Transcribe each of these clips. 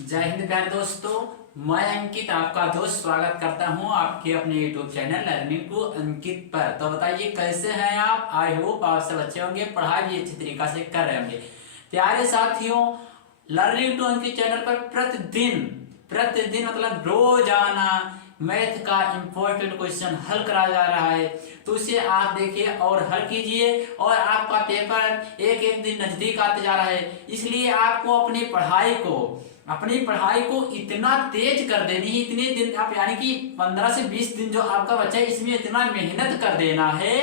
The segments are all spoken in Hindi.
जय हिंद प्यारे दोस्तों। मैं अंकित आपका दोस्त स्वागत करता हूं आपके अपने यूट्यूब चैनल लर्निंग टू अंकित पर। तो बताइए कैसे हैं आप। आई होप आप सब अच्छे होंगे, पढ़ाई भी अच्छी तरीका से कर रहे होंगे। प्यारे साथियों, लर्निंग टू अंकित चैनल पर प्रतिदिन प्रतिदिन मतलब रोजाना मैथ का इंपॉर्टेंट क्वेश्चन हल कराया जा रहा है। तो उसे आप देखिए और हल कीजिए, और आपका पेपर एक एक दिन नजदीक आते जा रहा है। इसलिए आपको अपनी पढ़ाई को इतना तेज कर देनी है। इतने दिन आप यानी कि 15 से 20 दिन जो आपका बच्चा है, इसमें इतना मेहनत कर देना है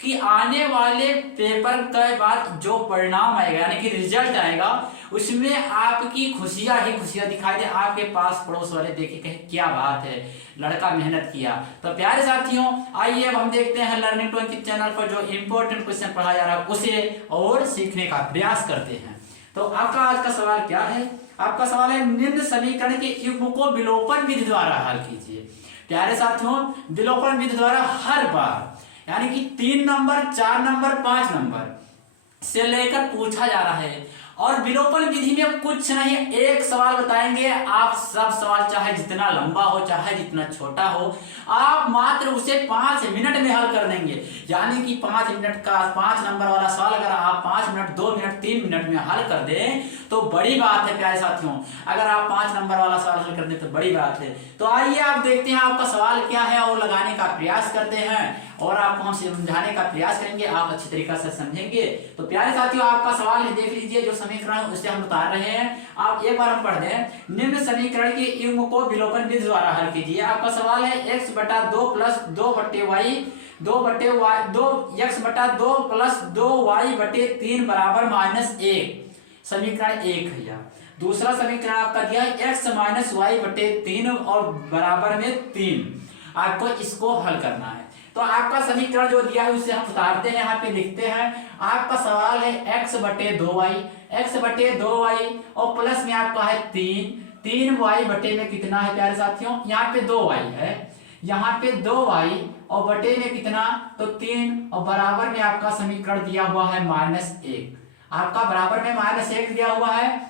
कि आने वाले पेपर के बाद जो परिणाम आएगा यानी कि रिजल्ट आएगा, उसमें आपकी खुशियां ही खुशियां दिखाई दे। आपके पास पड़ोस वाले देखे कहे क्या बात है, लड़का मेहनत किया। तो प्यारे साथियों, आइए अब हम देखते हैं लर्निंग टू अंकित चैनल पर जो इंपॉर्टेंट क्वेश्चन पढ़ाया जा रहा है उसे और सीखने का प्रयास करते हैं। तो आपका आज का सवाल क्या है? आपका सवाल है निम्न समीकरण के युग्म को विलोपन विधि द्वारा हल कीजिए। प्यारे साथियों, विलोपन विधि द्वारा हर बार यानी कि 3 नंबर, 4 नंबर, 5 नंबर से लेकर पूछा जा रहा है। और विलोपन विधि में कुछ नहीं, एक सवाल बताएंगे, आप सब सवाल चाहे जितना लंबा हो चाहे जितना छोटा हो, आप मात्र उसे 5 मिनट में हल कर देंगे। यानी कि 5 मिनट का 5 नंबर वाला सवाल अगर आप 5 मिनट, 2 मिनट, 3 मिनट में हल कर दें तो बड़ी बात है। प्यारे साथियों, अगर आप 5 नंबर वाला सवाल हल कर दें तो बड़ी बात है। तो आइए आप देखते हैं आपका सवाल क्या है और लगाने का प्रयास करते हैं, और आपको हम समझाने का प्रयास करेंगे, आप अच्छी तरीके से समझेंगे। तो प्यारे साथियों, आपका सवाल है, देख लीजिए जो समीकरण उसे हम उतार रहे हैं। आप एक बार हम पढ़ दें। निम्न समीकरण के युग्म को विलोपन विधि द्वारा हल कीजिए। आपका सवाल है x बटा 2 प्लस 2 बटे y 2 प्लस 2y बटे 3 बराबर -1। समीकरण 1 है यह। दूसरा समीकरण आपका दिया है x माइनस वाई बटे 3 और बराबर में 3। आपको इसको हल करना है। तो आपका समीकरण जो दिया है उसे हम उतारते हैं, यहाँ पे लिखते हैं। आपका सवाल है x बटे 2y और प्लस में आपका है 3y बटे में कितना है प्यारे साथियों? यहाँ पे 2y है, यहाँ पे 2y और बटे में कितना तो 3 और बराबर में आपका समीकरण दिया हुआ है -1। आपका बराबर में -1 दिया हुआ है।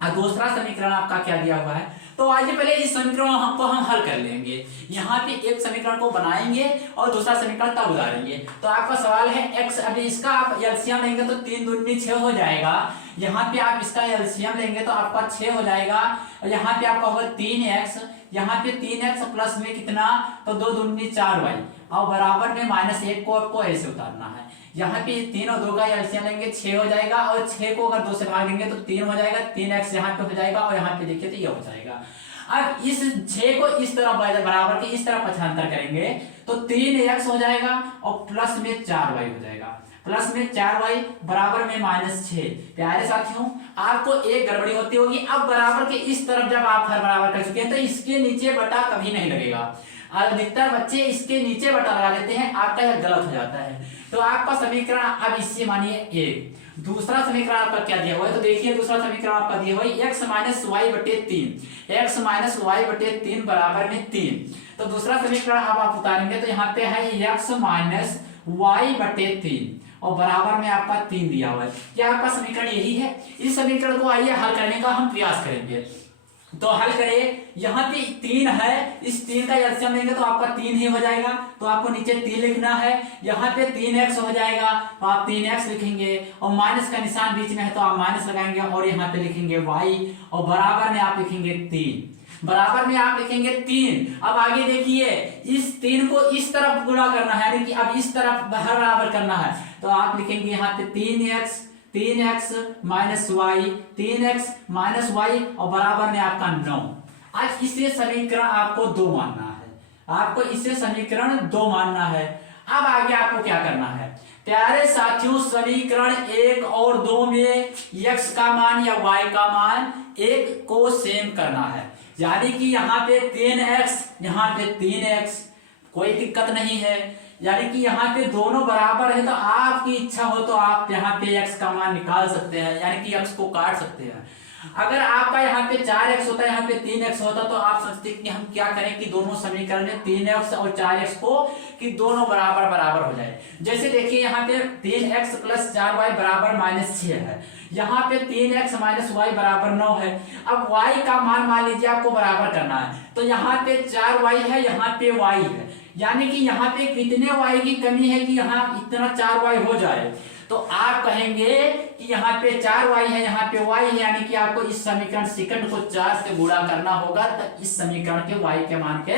और दूसरा समीकरण आपका क्या दिया हुआ है? तो आइए पहले इस समीकरण को हम हल कर लेंगे। यहाँ पे एक समीकरण को बनाएंगे और दूसरा समीकरण तब उतारेंगे। तो आपका सवाल है x, अभी इसका आप एलसीएम लेंगे तो 3 दूनी 6 हो जाएगा। यहाँ पे आप इसका एलसीएम लेंगे तो आपका 6 हो जाएगा। और यहाँ पे आपका होगा 3x, यहाँ पे 3x प्लस में कितना तो 2 दूनी 4y और बराबर में -1 को आपको ऐसे उतारना है। यहाँ पे 3 और 2 का एलसीएम लेंगे 6 हो जाएगा, और 6 को अगर 2 से भाग देंगे तो 3 हो जाएगा। 3x यहाँ पे हो जाएगा और यहाँ पे देखिए तो ये हो जाएगा। अब इस 6 को इस तरफ बराबर के इस तरफ पक्षांतर करेंगे तो 3x हो जाएगा और प्लस में 4y हो जाएगा। प्लस में 4y बराबर में -6। प्यारे साथियों, आपको एक गड़बड़ी होती होगी। अब बराबर के इस तरफ जब आप हर बराबर कर चुके हैं तो इसके नीचे बटा कभी नहीं लगेगा। अधिकतर बच्चे इसके नीचे बटा लगा देते हैं, आपका यह गलत हो जाता है। तो आपका समीकरण अब इससे मानिए 1। दूसरा समीकरण आपका क्या दिया हुआ है? तो देखिए दूसरा समीकरण आपका दिया हुआ है x माइनस वाई बटे 3 बराबर में 3। तो दूसरा समीकरण अब आप उतारेंगे तो यहाँ पे है x माइनस वाई बटे 3 और बराबर में आपका 3 दिया हुआ है। क्या आपका समीकरण यही है? इस समीकरण को आइए हल करने का हम प्रयास करेंगे। तो हल करें, यहाँ पे 3 है, इस 3 का एलसीएम लेंगे तो आपका 3 ही हो जाएगा। तो आपको नीचे 3 लिखना है। यहाँ पे 3x हो जाएगा तो आप 3x लिखेंगे और माइनस का निशान बीच में है तो आप माइनस लगाएंगे और यहाँ पे लिखेंगे y और बराबर में आप लिखेंगे 3। बराबर में आप लिखेंगे 3। अब आगे देखिए, इस 3 को इस तरफ गुणा करना है, यानी कि अब इस तरफ हर बराबर करना है। तो आप लिखेंगे यहाँ पे 3x माइनस वाई और बराबर में आपका 9। आज इसे समीकरण आपको 2 मानना है। आपको इसे समीकरण 2 मानना है। अब आगे आपको क्या करना है प्यारे साथियों? समीकरण 1 और 2 में x का मान या y का मान 1 को सेम करना है। यानी कि यहाँ पे 3x, यहाँ पे 3x, कोई दिक्कत नहीं है। यानी कि यहाँ पे दोनों बराबर है, तो आपकी इच्छा हो तो आप यहाँ पे x का मान निकाल सकते हैं, यानी कि x को काट सकते हैं। अगर आपका यहाँ पे 4x होता है, यहाँ पे 3x होता, तो आप सोचते कि हम क्या करें कि दोनों समीकरण में 3x और 4x को कि दोनों बराबर बराबर हो जाए। जैसे देखिए यहाँ पे 3x + 4y बराबर -6 है, यहाँ पे 3x - y बराबर 9 है। अब y का मान लीजिए आपको बराबर करना है, तो यहाँ पे 4y है, यहाँ पे y है, यानी कि यहाँ पे कितने y की कमी है कि यहाँ इतना 4y हो जाए। तो आप कहेंगे कि यहाँ पे 4y है, यहाँ पे y है, यानी कि आपको इस समीकरण सेकंड को 4 से गुणा करना होगा, तो इस समीकरण के y के मान के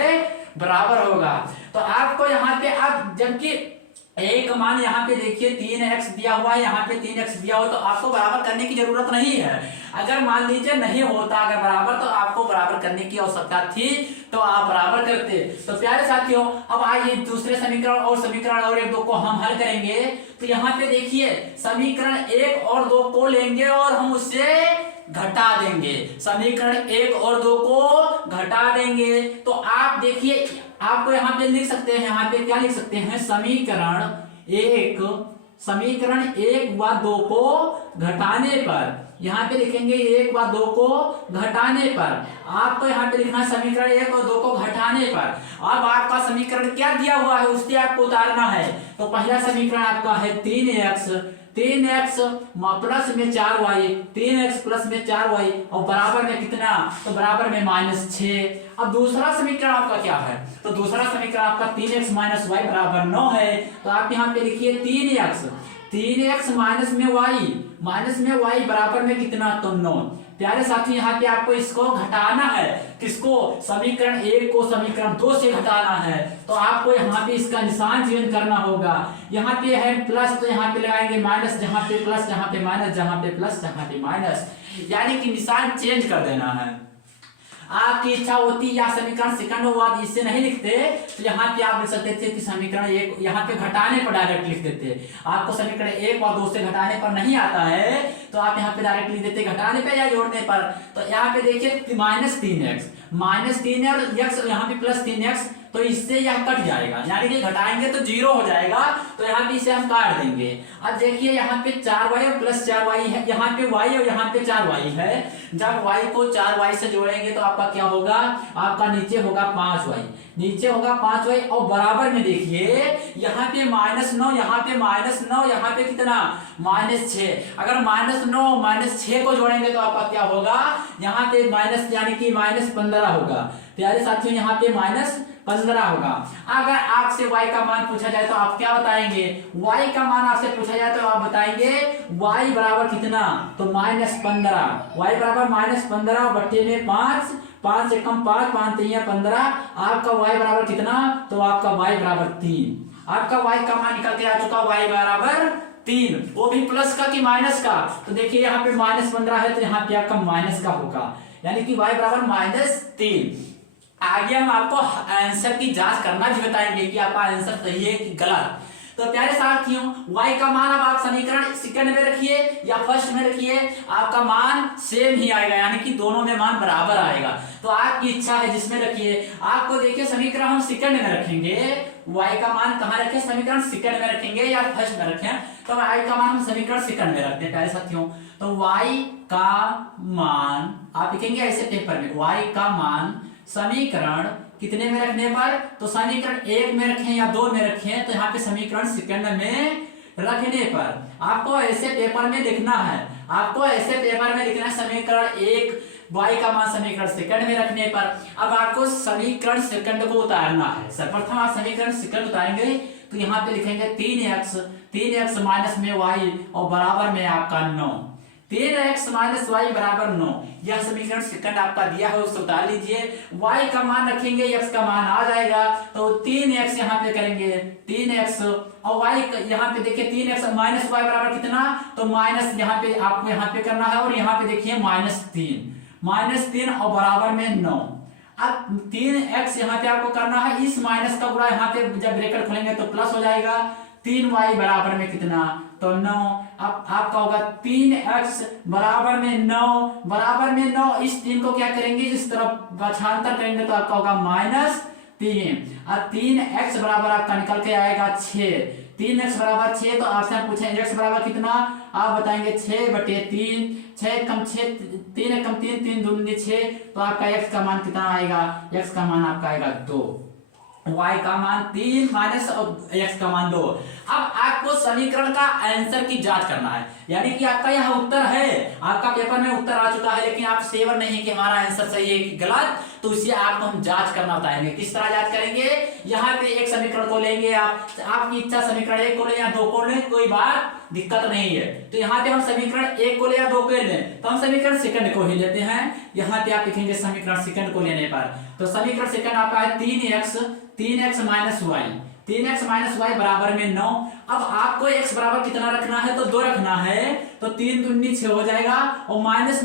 बराबर होगा। तो आपको यहाँ पे आप जबकि एक मान यहाँ पे देखिए 3x दिया हुआ है, यहाँ पे 3x दिया हुआ, तो आपको बराबर करने की जरूरत नहीं है। अगर मान लीजिए नहीं होता अगर बराबर, तो आपको बराबर करने की आवश्यकता थी तो आप बराबर करते। तो प्यारे साथियों, अब आइए दूसरे समीकरण और समीकरण और 1, 2 को हम हल करेंगे। तो यहाँ पे देखिए समीकरण 1 और 2 को लेंगे और हम उससे घटा देंगे, समीकरण 1 और 2 को घटा देंगे। तो आप देखिए आपको यहाँ पे लिख सकते हैं, यहाँ पे क्या लिख सकते हैं, समीकरण 1 व 2 को घटाने पर, यहाँ पे लिखेंगे 1 व 2 को घटाने पर, आपको यहाँ पे लिखना है समीकरण 1 और 2 को घटाने पर। अब आपका समीकरण क्या दिया हुआ है उससे आपको उतारना है। तो पहला समीकरण आपका है 3x प्लस में 4y, 3x प्लस में 4y और बराबर में कितना, तो बराबर में -6। अब दूसरा समीकरण आपका क्या है, तो दूसरा समीकरण आपका 3x - y बराबर 9 है। तो आप यहाँ पे लिखिए 3x माइनस में y बराबर में कितना, तो 9। प्यारे साथी यहाँ पे आपको इसको घटाना है, किसको, समीकरण 1 को समीकरण 2 से घटाना है। तो आपको यहाँ पे इसका निशान चेंज करना होगा। यहाँ पे है प्लस, तो यहाँ पे लगाएंगे माइनस, जहाँ पे प्लस जहाँ पे माइनस, जहाँ पे प्लस जहाँ पे माइनस, यानी कि निशान चेंज कर देना है। आपकी इच्छा होती या समीकरण सेकंड हुआ इससे नहीं लिखते, तो यहाँ पे आप लिख सकते थे कि समीकरण 1 यहाँ पे घटाने पर डायरेक्ट लिख देते। आपको समीकरण 1 और 2 से घटाने पर नहीं आता है, तो आप यहाँ पे डायरेक्ट लिख देते घटाने पे या जोड़ने पर। तो यहाँ पे देखिए -3 और x यहाँ पे +3x, तो इससे यह कट जाएगा, यानी कि घटाएंगे तो 0 हो जाएगा। तो यहाँ पे इसे हम काट देंगे। अब देखिए यहाँ पे 4y और +4y है, यहाँ पे y और यहाँ पे 4y है। जब y को 4y से जोड़ेंगे तो आपका क्या होगा, आपका नीचे होगा 5y, और बराबर में देखिए यहाँ पे -9, यहाँ पे -9, यहाँ पे कितना -6। अगर -9 - 6 को जोड़ेंगे तो आपका क्या होगा, यहाँ पे माइनस यानी कि -15 होगा। प्यारे साथियों यहाँ पे -15 होगा। अगर आपसे y का मान पूछा जाए तो आप क्या बताएंगे, y का मान आपसे पूछा जाए तो आप बताएंगे y बराबर कितना, तो -15, y बराबर -15 बट्टे में 5, 5 से कम 5, 5 3 15, आपका y बराबर कितना, तो आपका y बराबर 3। आपका y का मान निकल के आ चुका, y बराबर 3, वो भी प्लस का कि माइनस का। तो देखिए यहाँ पे -15 है, तो यहाँ पे आपका माइनस का होगा, यानी कि y बराबर -3। आगे हम आपको आंसर की जांच करना भी बताएंगे कि आपका आंसर सही है कि गलत। तो प्यारे साथियों, y का मान अब आप समीकरण सेकंड में रखिए या फर्स्ट में रखिए, आपका मान सेम ही आएगा, यानी कि दोनों में मान बराबर आएगा। तो आपकी इच्छा है जिसमें रखिए। आपको देखिए समीकरण हम सेकंड में रखेंगे, y का मान कहाँ रखें, समीकरण सेकंड में रखेंगे या फर्स्ट में रखें, तो y का मान हम समीकरण सेकंड में रखते हैं प्यारे साथियों। तो y का मान आप लिखेंगे ऐसे पेपर में, y का मान समीकरण कितने में रखने पर, तो समीकरण 1 में रखें या 2 में रखें, तो यहाँ पे समीकरण सेकंड में रखने पर आपको ऐसे पेपर में लिखना है, समीकरण 1 y का मान समीकरण सेकंड में रखने पर। अब आपको समीकरण सेकंड को उतारना है। सर्वप्रथम आप समीकरण सेकंड उतारेंगे तो यहाँ पे लिखेंगे 3x माइनस में y और बराबर में आपका 9, 3x - y बराबर 9। यह समीकरण सेकंड आपका दिया है, उसको उतार लीजिए। y का मान रखेंगे, x का मान आ जाएगा, तो 3x यहाँ पे करेंगे 3x और y यहाँ पे देखिए 3x - y बराबर कितना, तो माइनस यहाँ पे आपको यहाँ पे करना है, और यहाँ पे देखिए -3 और बराबर में 9। अब 3x यहाँ पे आपको करना है, इस माइनस का गुणा यहाँ पे जब ब्रैकेट खोलेंगे तो प्लस हो जाएगा, 3y बराबर में कितना, तो 9। अब आपका होगा 3x बराबर में 9, इस 3 को क्या करेंगे, इस तरफ भाषांतर करेंगे तो आपका होगा -3। और 3x बराबर आपका निकल के आएगा 6, 3x बराबर 6, तो आपसे हम पूछेंगे x बराबर कितना, आप बताएंगे 6/3, 6 कम 6, 3 कम 3, 3 दूनी 6, तो आपका x का मान कितना आएगा, x का मान आपका आएगा 2, y का मान 3 माइनस x का मान 2। अब आपको समीकरण का आंसर की जांच करना है, यानी कि आपका यह उत्तर है, आपका पेपर में उत्तर आ चुका है, लेकिन आप श्योर नहीं है कि हमारा आंसर सही है कि गलत, तो इसे आपको हम जांच करना बताएंगे। किस तरह जांच करेंगे, यहाँ पे एक समीकरण को लेंगे, आपकी इच्छा समीकरण 1 को ले या 2 को ले, कोई बात दिक्कत नहीं है। तो यहाँ पे हम समीकरण 1 को ले या 2 को ले, तो हम समीकरण सेकंड को ही लेते हैं। यहाँ पे आप लिखेंगे समीकरण सेकंड को लेने पर, तो समीकरण सेकंड आपका है 3x minus Y, 3x minus Y बराबर में 9। अब आपको x बराबर कितना रखना है, तो 2 रखना है, तो 3 दूनी 6 हो जाएगा, और माइनस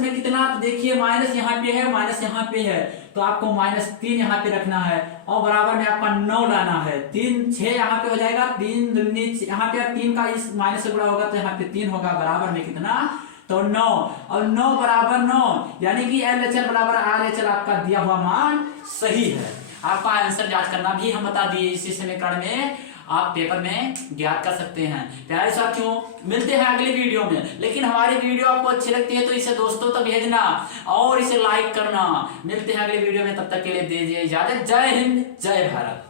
में कितना, तो देखिए माइनस यहाँ पे है, माइनस यहाँ पे है, तो आपको -3 यहाँ पे रखना है, और बराबर में आपका 9 लाना है। 3 6 यहाँ पे हो जाएगा, 3 दूनी, यहाँ पे 3 का इस माइनस से गुणा होगा, तो यहाँ पे 3 होगा, बराबर में कितना, तो 9, और 9 बराबर 9, यानी कि LHL बराबर RHL आपका दिया हुआ मान सही है। आपका आंसर जांच करना भी हम बता दिए, इसी समीकरण में आप पेपर में ज्ञात कर सकते हैं। प्यारे साथियों, मिलते हैं अगले वीडियो में, लेकिन हमारी वीडियो आपको अच्छी लगती है तो इसे दोस्तों तक भेजना और इसे लाइक करना। मिलते हैं अगले वीडियो में, तब तक के लिए दीजिए इजाजत। जय हिंद, जय भारत।